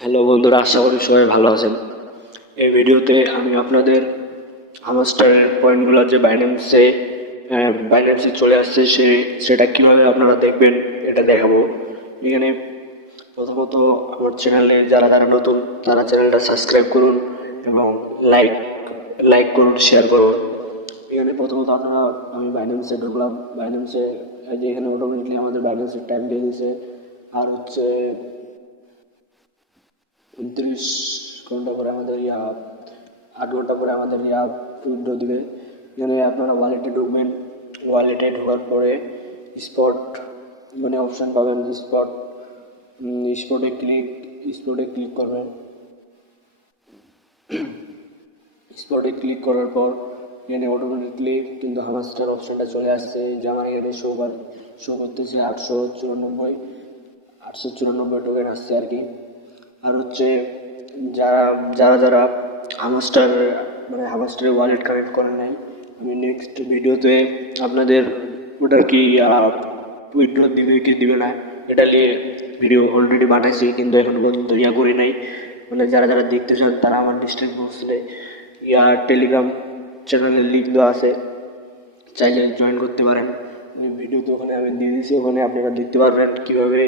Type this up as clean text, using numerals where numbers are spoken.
Hello বন্ধুরা, আশা করি সবাই ভালো আছেন। এই ভিডিওতে আমি আপনাদের হামস্টারের পয়েন্টগুলো যে বাইন্যান্সে চলে আসছে সেটা কীভাবে আপনারা দেখবেন এটা দেখাবো। এখানে প্রথমত আমার চ্যানেলে যারা যারা নতুন তারা চ্যানেলটা সাবস্ক্রাইব করুন এবং লাইক লাইক করুন, শেয়ার করুন। এখানে প্রথমত আমি বাইন্যান্সে ঢুকলাম। বাইন্যান্সে যে এখানে অটোমেটিকলি আমাদের বাইন্যান্সের টাইম দিয়ে দিয়েছে। আর হচ্ছে 29 ঘন্টা পরে আমাদের 8 ঘন্টা পরে আমাদের উইন্ডো দিবে। এখানে আপনারা ওয়ালেটে ঢুকবেন। ওয়ালেটে ঢোকার পরে স্পট মানে অপশান পাবেন, স্পটে ক্লিক করবেন। স্পটে ক্লিক করার পর এখানে অটোমেটিকলি কিন্তু হামাস্টার অপশানটা চলে আসছে, যে আমার এখানে শো করতেছে 894 টোকেন আসছে আর কি। আর হচ্ছে যারা যারা যারা হামাস্টার হামাস্টারের ওয়ালেট কানেক্ট করেন নাই, আমি নেক্সট ভিডিওতে আপনাদের ওটার কি উইথড্র দিবে কি দিবে না এটা নিয়ে ভিডিও অলরেডি বানাইছি, কিন্তু এখনো পর্যন্ত করি নাই। মানে যারা যারা দেখতে চান তারা আমার ডিসক্রিপশন বক্সে টেলিগ্রাম চ্যানেলের লিঙ্ক দেওয়া আছে, চাইলে জয়েন করতে পারেন। ভিডিও তো ওখানে আমি দিয়ে দিয়েছি, ওখানে আপনারা দেখতে পারবেন কীভাবে